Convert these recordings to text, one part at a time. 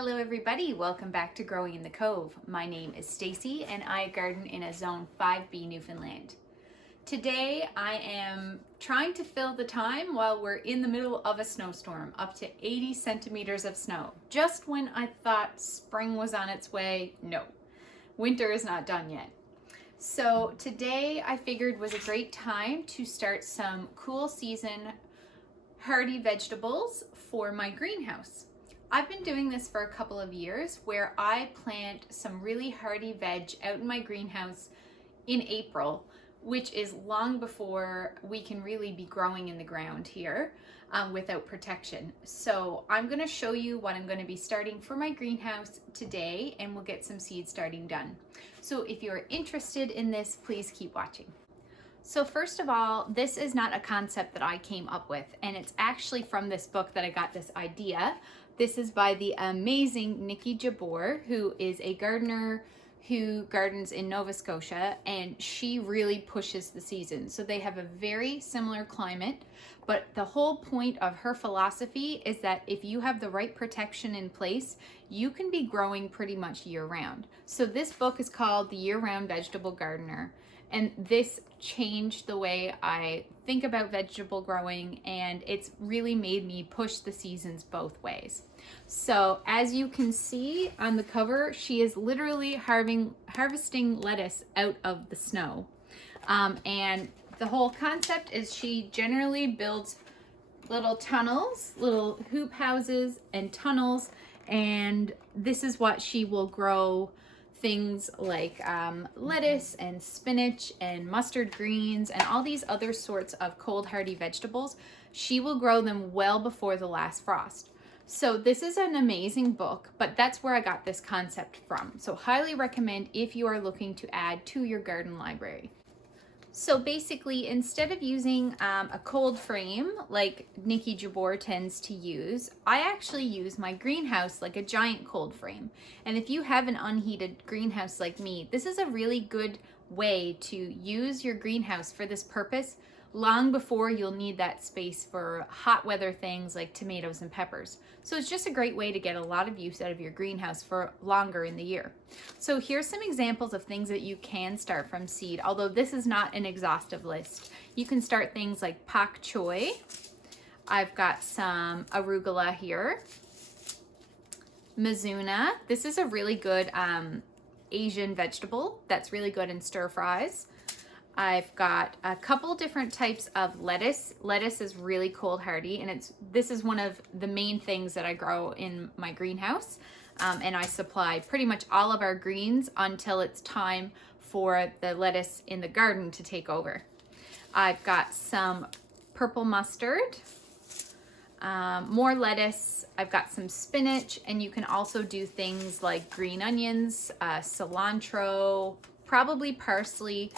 Hello everybody, welcome back to Growing in the Cove. My name is Stacy and I garden in a Zone 5B Newfoundland. Today I am trying to fill the time while we're in the middle of a snowstorm, up to 80 centimeters of snow. Just when I thought spring was on its way, no, winter is not done yet. So today I figured was a great time to start some cool season hardy vegetables for my greenhouse. I've been doing this for a couple of years where I plant some really hardy veg out in my greenhouse in April, which is long before we can really be growing in the ground here without protection. So I'm going to show you what I'm going to be starting for my greenhouse today, and we'll get some seed starting done. So if you're interested in this, please keep watching. So first of all, this is not a concept that I came up with, and it's actually from this book that I got this idea. This is by the amazing Nikki Jabor, who is a gardener who gardens in Nova Scotia, and she really pushes the season. So they have a very similar climate, but the whole point of her philosophy is that if you have the right protection in place, you can be growing pretty much year round. So this book is called The Year-Round Vegetable Gardener. And this changed the way I think about vegetable growing, and it's really made me push the seasons both ways. So as you can see on the cover, she is literally harvesting lettuce out of the snow. And the whole concept is she generally builds little tunnels, little hoop houses and tunnels, and this is what she will grow. Things like lettuce and spinach and mustard greens and all these other sorts of cold hardy vegetables. She will grow them well before the last frost. So this is an amazing book, but that's where I got this concept from. So highly recommend if you are looking to add to your garden library. So basically, instead of using a cold frame like Nikki Jabor tends to use, I actually use my greenhouse like a giant cold frame. And if you have an unheated greenhouse like me, this is a really good way to use your greenhouse for this purpose long before you'll need that space for hot weather things like tomatoes and peppers. So it's just a great way to get a lot of use out of your greenhouse for longer in the year. So here's some examples of things that you can start from seed, although this is not an exhaustive list. You can start things like pak choi. I've got some arugula here. Mizuna. This is a really good Asian vegetable that's really good in stir fries. I've got a couple different types of lettuce. Lettuce is really cold hardy, and this is one of the main things that I grow in my greenhouse. And I supply pretty much all of our greens until it's time for the lettuce in the garden to take over. I've got some purple mustard, more lettuce. I've got some spinach, and you can also do things like green onions, cilantro, probably parsley.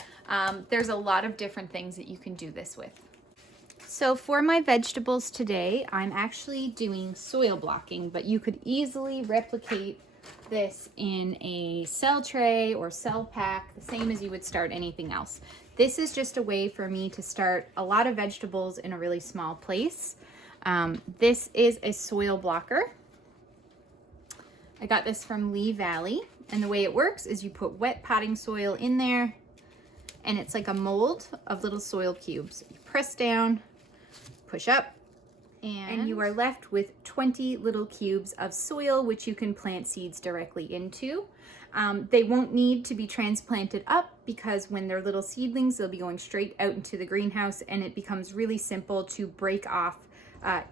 There's a lot of different things that you can do this with. So for my vegetables today, I'm actually doing soil blocking, but you could easily replicate this in a cell tray or cell pack, the same as you would start anything else. This is just a way for me to start a lot of vegetables in a really small place. This is a soil blocker. I got this from Lee Valley, and the way it works is you put wet potting soil in there, and it's like a mold of little soil cubes. You press down, push up, and you are left with 20 little cubes of soil, which you can plant seeds directly into. They won't need to be transplanted up because when they're little seedlings, they'll be going straight out into the greenhouse, and it becomes really simple to break off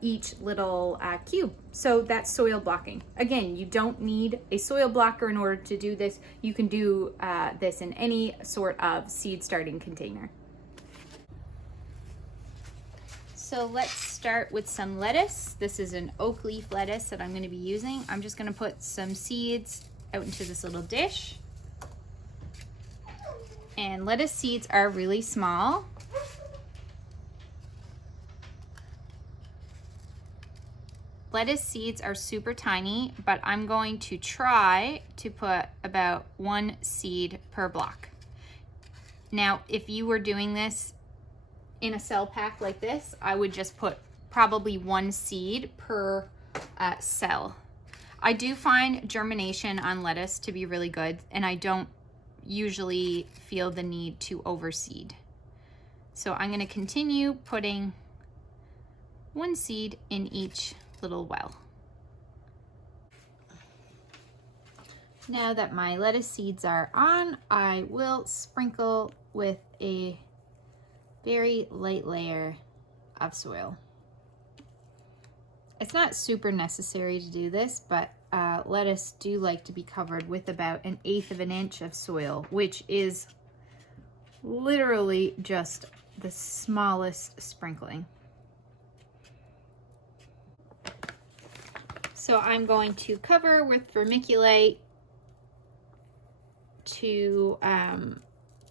each little cube. So that's soil blocking. Again, you don't need a soil blocker in order to do this. You can do this in any sort of seed starting container. So let's start with some lettuce. This is an oak leaf lettuce that I'm going to be using. I'm just going to put some seeds out into this little dish. And lettuce seeds are really small. Lettuce seeds are super tiny, but I'm going to try to put about 1 seed per block. Now, if you were doing this in a cell pack like this, I would just put probably 1 seed per cell. I do find germination on lettuce to be really good, and I don't usually feel the need to overseed. So I'm going to continue putting one seed in each little well. Now that my lettuce seeds are on, I will sprinkle with a very light layer of soil. It's not super necessary to do this, but lettuce do like to be covered with about 1/8 of an inch of soil, which is literally just the smallest sprinkling. So I'm going to cover with vermiculite to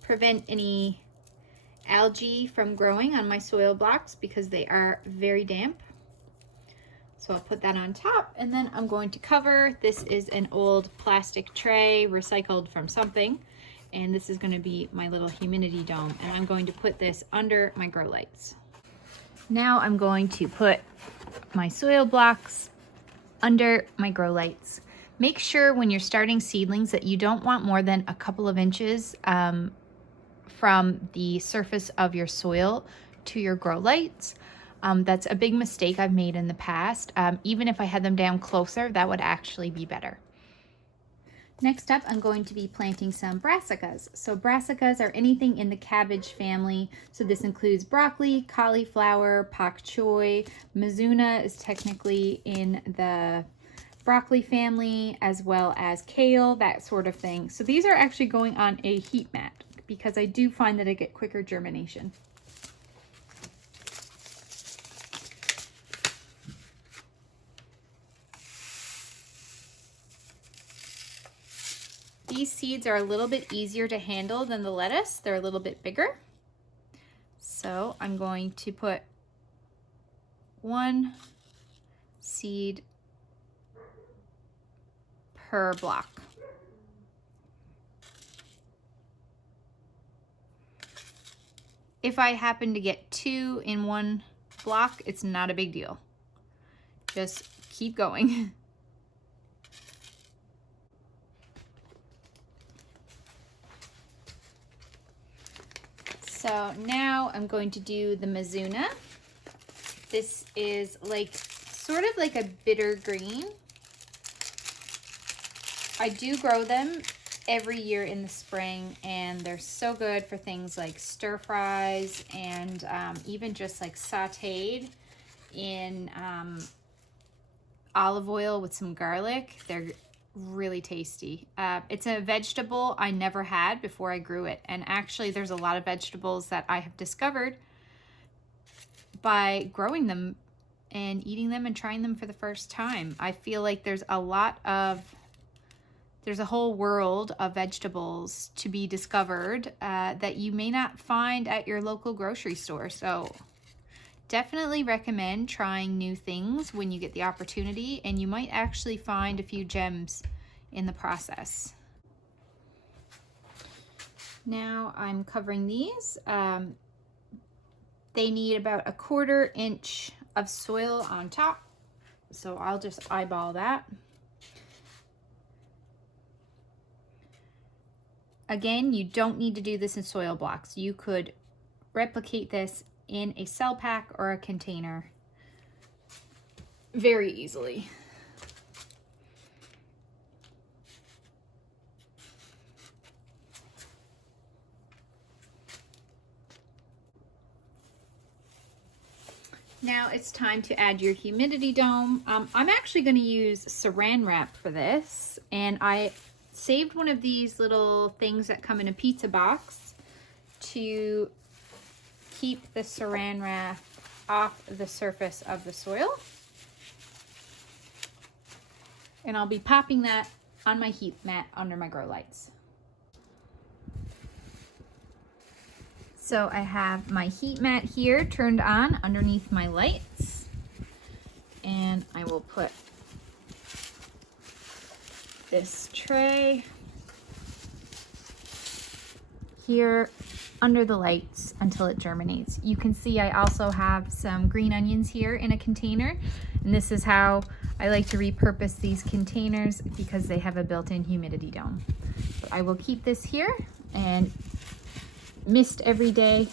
prevent any algae from growing on my soil blocks because they are very damp. So I'll put that on top, and then I'm going to cover. This is an old plastic tray recycled from something, and this is going to be my little humidity dome, and I'm going to put this under my grow lights. Now I'm going to put my soil blocks under my grow lights. Make sure when you're starting seedlings that you don't want more than a couple of inches from the surface of your soil to your grow lights. That's a big mistake I've made in the past. Even if I had them down closer, that would actually be better. Next up, I'm going to be planting some brassicas. So brassicas are anything in the cabbage family. So this includes broccoli, cauliflower, pak choi. Mizuna is technically in the broccoli family, as well as kale, that sort of thing. So these are actually going on a heat mat because I do find that I get quicker germination. These seeds are a little bit easier to handle than the lettuce. They're a little bit bigger. So I'm going to put one seed per block. If I happen to get 2 in one block, it's not a big deal. Just keep going. So now I'm going to do the Mizuna. This is like sort of like a bitter green. I do grow them every year in the spring, and they're so good for things like stir fries and even just like sauteed in olive oil with some garlic. They're really tasty. It's a vegetable I never had before I grew it, and actually there's a lot of vegetables that I have discovered by growing them and eating them and trying them for the first time. I feel like there's a whole world of vegetables to be discovered that you may not find at your local grocery store. So definitely recommend trying new things when you get the opportunity, and you might actually find a few gems in the process. Now I'm covering these. They need about 1/4 inch of soil on top, so I'll just eyeball that. Again, you don't need to do this in soil blocks. You could replicate this in a cell pack or a container very easily. Now it's time to add your humidity dome. I'm actually going to use saran wrap for this, and I saved one of these little things that come in a pizza box to keep the saran wrap off the surface of the soil. And I'll be popping that on my heat mat under my grow lights. So I have my heat mat here turned on underneath my lights, and I will put this tray here under the lights until it germinates. You can see I also have some green onions here in a container, and this is how I like to repurpose these containers because they have a built-in humidity dome. But I will keep this here and mist every day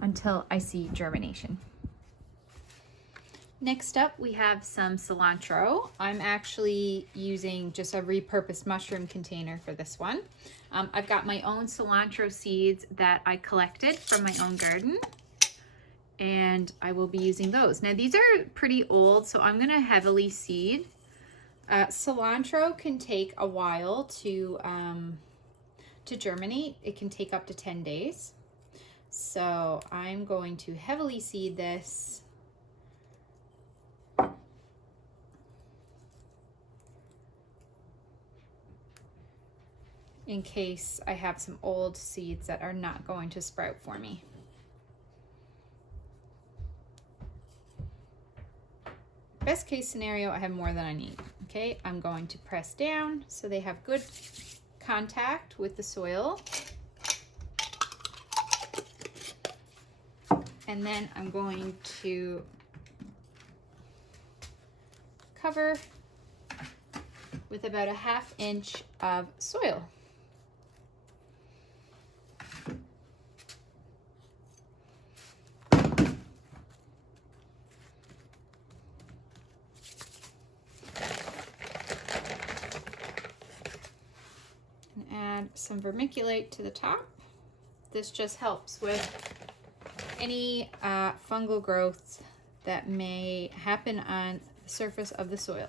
until I see germination. Next up, we have some cilantro. I'm actually using just a repurposed mushroom container for this one. I've got my own cilantro seeds that I collected from my own garden, and I will be using those. Now these are pretty old, so I'm gonna heavily seed. Cilantro can take a while to germinate. It can take up to 10 days. So I'm going to heavily seed this. In case I have some old seeds that are not going to sprout for me. Best case scenario, I have more than I need. Okay, I'm going to press down so they have good contact with the soil. And then I'm going to cover with about a 1/2 inch of soil. Add some vermiculite to the top. This just helps with any fungal growth that may happen on the surface of the soil.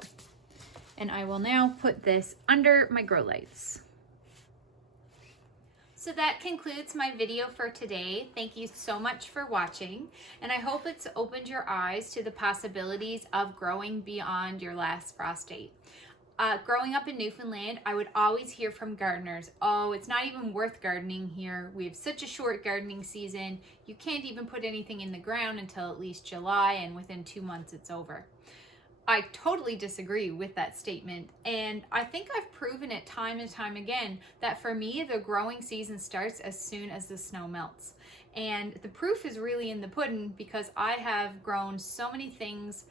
And I will now put this under my grow lights. So that concludes my video for today. Thank you so much for watching, and I hope it's opened your eyes to the possibilities of growing beyond your last frost date. Growing up in Newfoundland, I would always hear from gardeners, oh, it's not even worth gardening here. We have such a short gardening season. You can't even put anything in the ground until at least July, and within 2 months it's over. I totally disagree with that statement, and I think I've proven it time and time again that for me, the growing season starts as soon as the snow melts. And the proof is really in the pudding, because I have grown so many things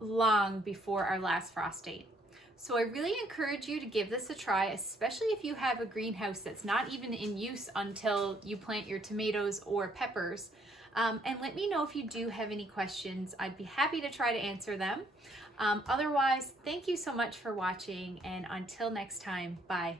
long before our last frost date. So I really encourage you to give this a try, especially if you have a greenhouse that's not even in use until you plant your tomatoes or peppers. And let me know if you do have any questions. I'd be happy to try to answer them. Otherwise, thank you so much for watching, and until next time, bye.